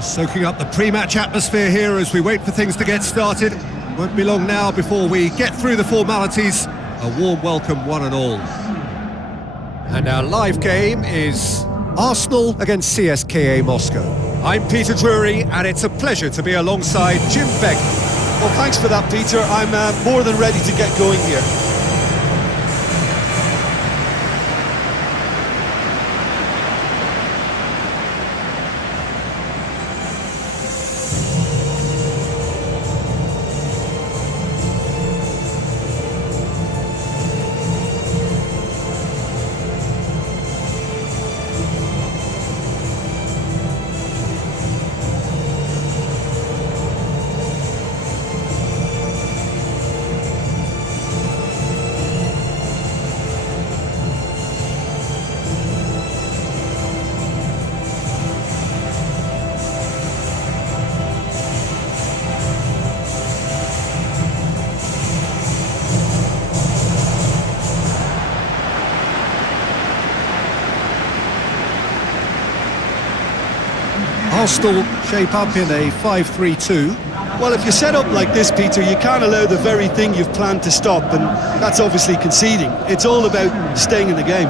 Soaking up the pre-match atmosphere here as we wait for things to get started. Won't be long now before we get through the formalities. A warm welcome, one and all. And our live game is Arsenal against CSKA Moscow. I'm Peter Drury, and it's a pleasure to be alongside Jim Beck. Well, thanks for that, Peter. I'm more than ready to get going here. Arsenal shape up in a 5-3-2. Well, if you set up like this, Peter, you can't allow the very thing you've planned to stop, and that's obviously conceding. It's all about staying in the game.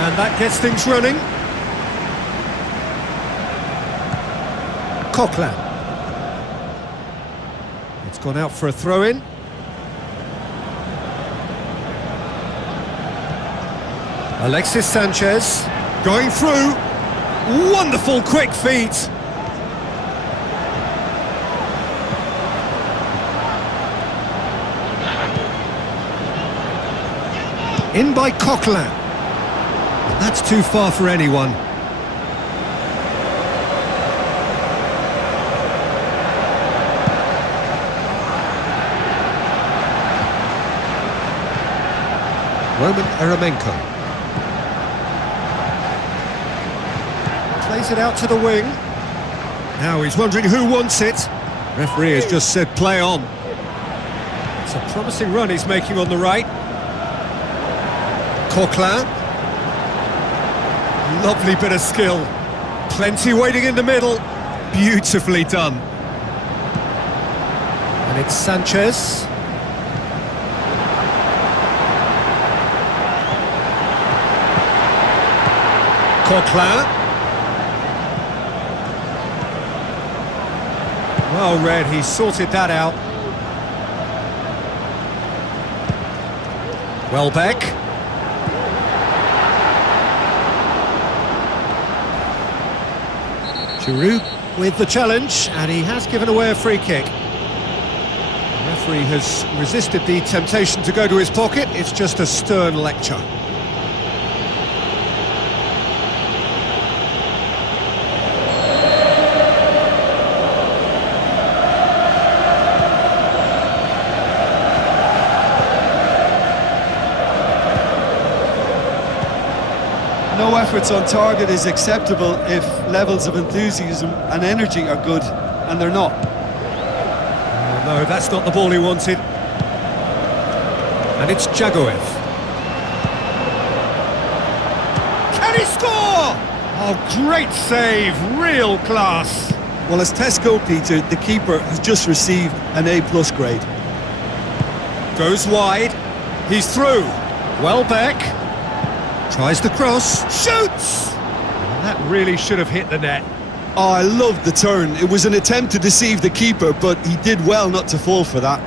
And that gets things running. Coquelin. It's gone out for a throw-in. Alexis Sanchez going through. Wonderful quick feet. In by Coquelin. That's too far for anyone. Roman Eremenko. Plays it out to the wing. Now he's wondering who wants it. Referee has just said play on. It's a promising run he's making on the right. Coquelin. Lovely bit of skill. Plenty waiting in the middle. Beautifully done. And it's Sanchez. Coquelin. Well read, he sorted that out. Welbeck. Giroud with the challenge, and he has given away a free kick. The referee has resisted the temptation to go to his pocket. It's just a stern lecture. No efforts on target is acceptable if levels of enthusiasm and energy are good, and they're not. Oh, no, that's not the ball he wanted. And it's Jagoev. Can he score? Oh, great save, real class. Well, as Tesco, Peter, the keeper has just received an A+ grade. Goes wide, he's through. Welbeck. Tries the cross, shoots! That really should have hit the net. Oh, I loved the turn. It was an attempt to deceive the keeper, but he did well not to fall for that.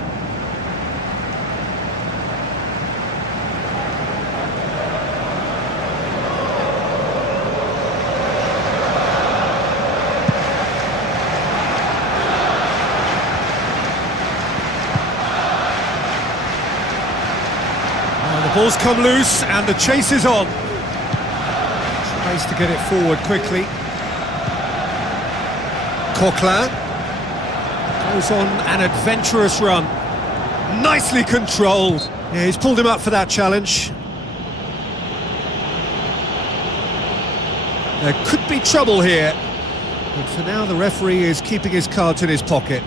Ball's come loose and the chase is on. Tries to get it forward quickly. Coquelin goes on an adventurous run. Nicely controlled. Yeah, he's pulled him up for that challenge. There could be trouble here, but for now the referee is keeping his cards in his pocket.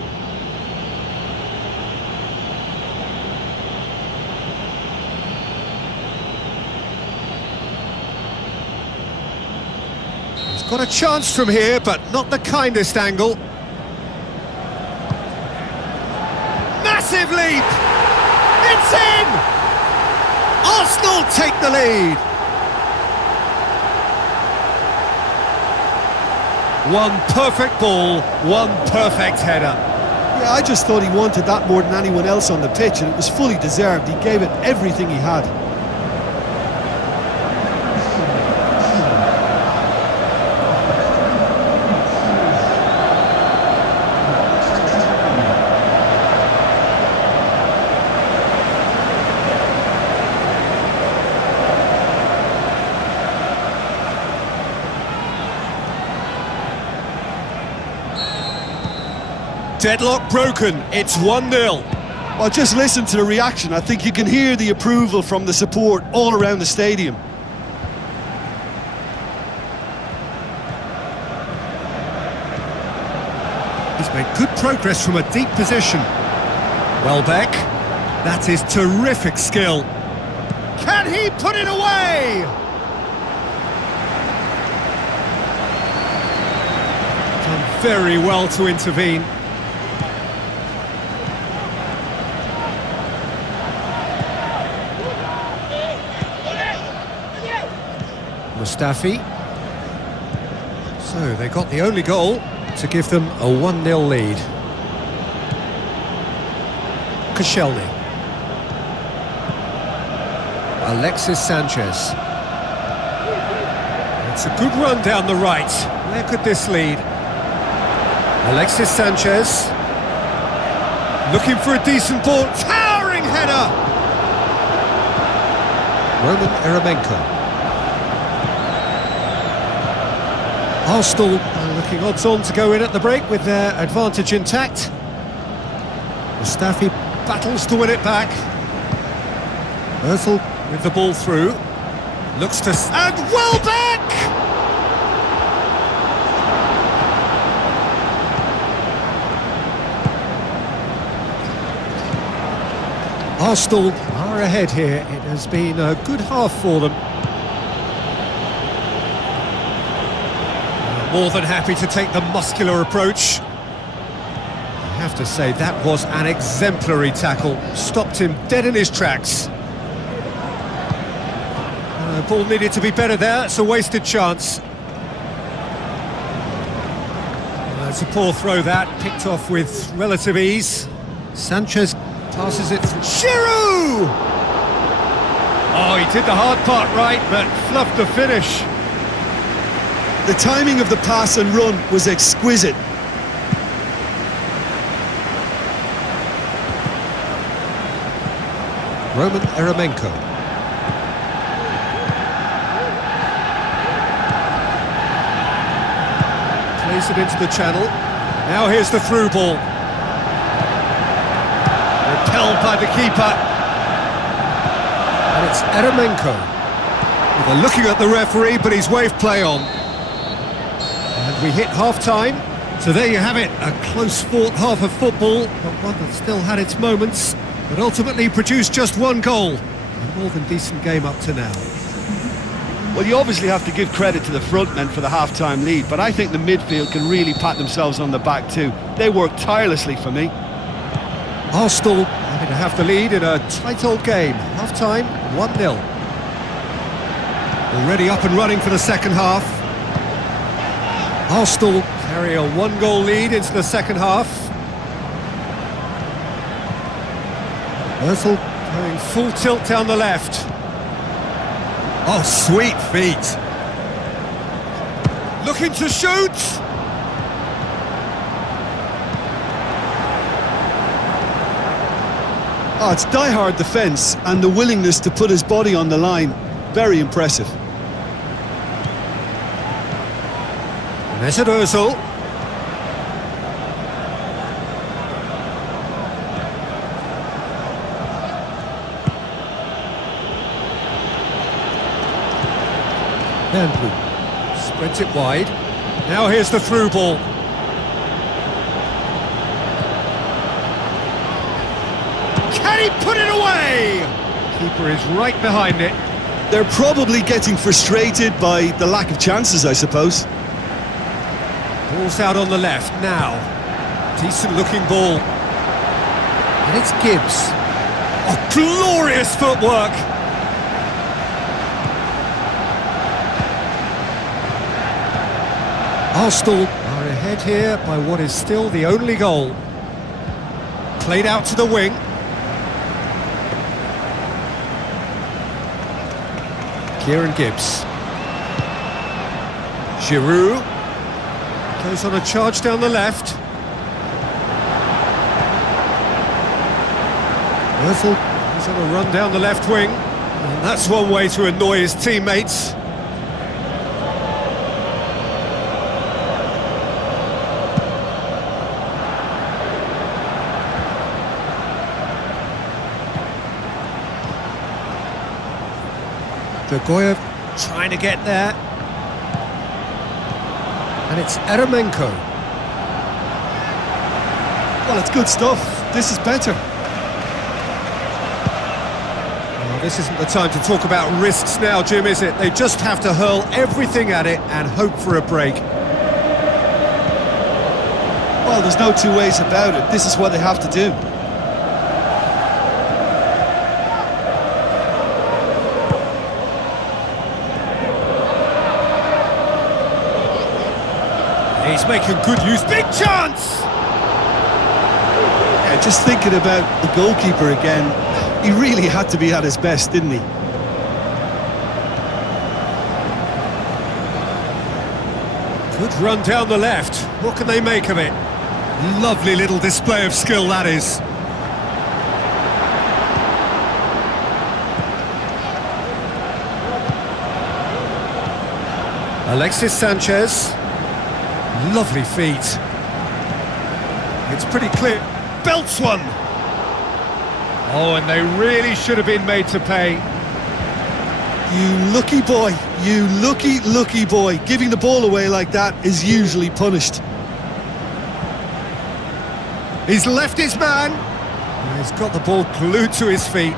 He's got a chance from here, but not the kindest angle. Massive leap! It's in! Arsenal take the lead! One perfect ball, one perfect header. Yeah, I just thought he wanted that more than anyone else on the pitch, and it was fully deserved. He gave it everything he had. Deadlock broken, it's 1-0. Well, just listen to the reaction. I think you can hear the approval from the support all around the stadium. He's made good progress from a deep position. Welbeck, that is terrific skill. Can he put it away? Done very well to intervene. Mustafi. So they got the only goal to give them a 1-0 lead. Koscielny. Alexis Sanchez. It's a good run down the right. Where could this lead? Alexis Sanchez. Looking for a decent ball. Towering header! Roman Eremenko. Arsenal are looking odds-on to go in at the break with their advantage intact. Mustafi battles to win it back. Özil with the ball through. Looks to... and Welbeck! Arsenal are ahead here. It has been a good half for them. More than happy to take the muscular approach. I have to say, that was an exemplary tackle. Stopped him dead in his tracks. Ball needed to be better there. It's a wasted chance. It's a poor throw that, picked off with relative ease. Sanchez passes it through. Giroud! Oh, he did the hard part right, but fluffed the finish. The timing of the pass and run was exquisite. Roman Eremenko. Plays it into the channel. Now here's the through ball. Repelled by the keeper. And it's Eremenko. Well, they're looking at the referee, but he's waved play on. And we hit half-time. So there you have it, a close-fought half of football, but one that still had its moments, but ultimately produced just one goal. A more than decent game up to now. Well, you obviously have to give credit to the front men for the half-time lead, but I think the midfield can really pat themselves on the back too. They worked tirelessly for me. Arsenal having to have the lead in a tight old game. Half-time, 1-0. Already up and running for the second half. Arsenal carry a one-goal lead into the second half. Özil going full tilt down the left. Oh, sweet feet. Looking to shoot. Oh, it's die-hard defence and the willingness to put his body on the line. Very impressive. Mesut Ozil. Bambu spreads it wide. Now here's the through ball. Can he put it away? Keeper is right behind it. They're probably getting frustrated by the lack of chances, I suppose. Ball's out on the left now. Decent looking ball. And it's Gibbs. Oh, glorious footwork. Arsenal are ahead here by what is still the only goal. Played out to the wing. Kieran Gibbs. Giroud goes on a charge down the left. Ozil goes on a run down the left wing. And that's one way to annoy his teammates. Gogoyev trying to get there. And it's Eremenko. Well, it's good stuff. This is better. Well, this isn't the time to talk about risks now, Jim, is it? They just have to hurl everything at it and hope for a break. Well, there's no two ways about it. This is what they have to do. He's making good use. Big chance! Yeah, just thinking about the goalkeeper again, he really had to be at his best, didn't he? Good run down the left. What can they make of it? Lovely little display of skill, that is. Alexis Sanchez. Lovely feet. It's pretty clear. Belts one! Oh, and they really should have been made to pay. You lucky boy, you lucky boy. Giving the ball away like that is usually punished. He's left his man. He's got the ball glued to his feet.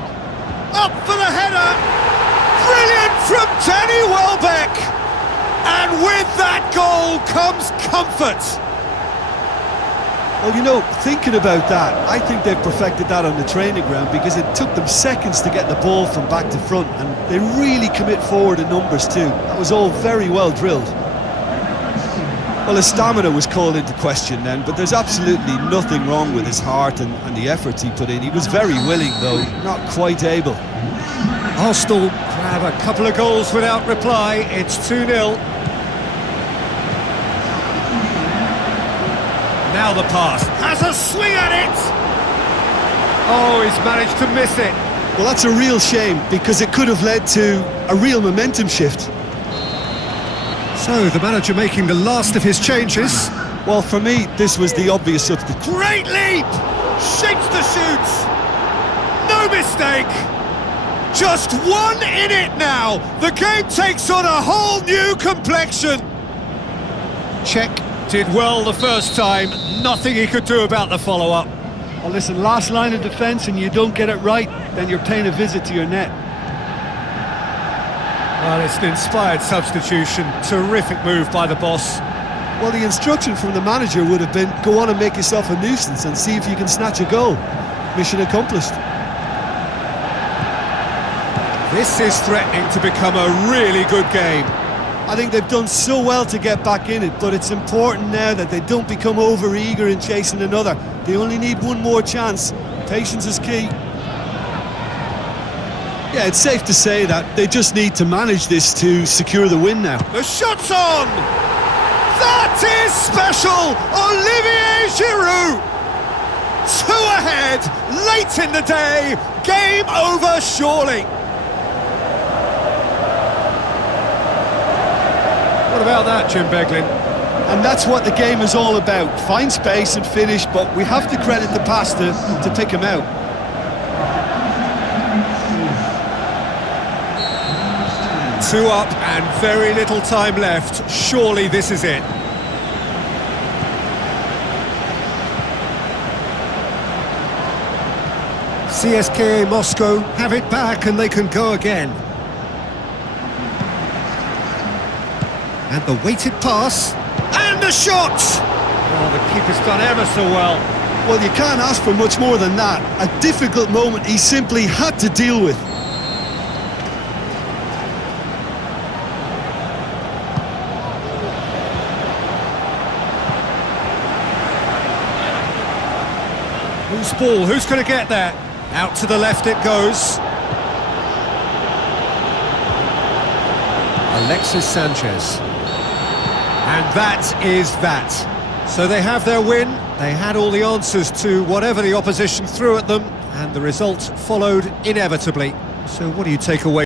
Up for the header! Brilliant from Danny Welbeck! And with that goal comes comfort. Well, you know, thinking about that, I think they've perfected that on the training ground because it took them seconds to get the ball from back to front, and they really commit forward in numbers too. That was all very well drilled. Well, his stamina was called into question then, but there's absolutely nothing wrong with his heart and the efforts he put in. He was very willing, though, not quite able. Arsenal grab a couple of goals without reply. It's 2-0. Now the pass, has a swing at it! Oh, he's managed to miss it. Well, that's a real shame, because it could have led to a real momentum shift. So, the manager making the last of his changes. Well, for me, this was the obvious substitute. Great leap! Shakes the shoots! No mistake! Just one in it now! The game takes on a whole new complexion! Check. Did well the first time, nothing he could do about the follow-up. Well, listen, last line of defence and you don't get it right, then you're paying a visit to your net. Well, it's an inspired substitution, terrific move by the boss. Well, the instruction from the manager would have been, go on and make yourself a nuisance and see if you can snatch a goal. Mission accomplished. This is threatening to become a really good game. I think they've done so well to get back in it, but it's important now that they don't become over-eager in chasing another. They only need one more chance. Patience is key. Yeah, it's safe to say that they just need to manage this to secure the win now. The shot's on! That is special! Olivier Giroud! 2 ahead! ahead, late in the day, game over surely. What about that, Jim Beglin? And that's what the game is all about. Find space and finish, but we have to credit the passer to pick him out. Two up and very little time left. Surely this is it. CSKA Moscow have it back and they can go again. And the weighted pass. And the shot! Oh, the keeper's done ever so well. Well, you can't ask for much more than that. A difficult moment he simply had to deal with. Who's ball? Who's going to get there? Out to the left it goes. Alexis Sanchez. And that is that. So they have their win. They had all the answers to whatever the opposition threw at them, and the result followed inevitably. So what do you take away?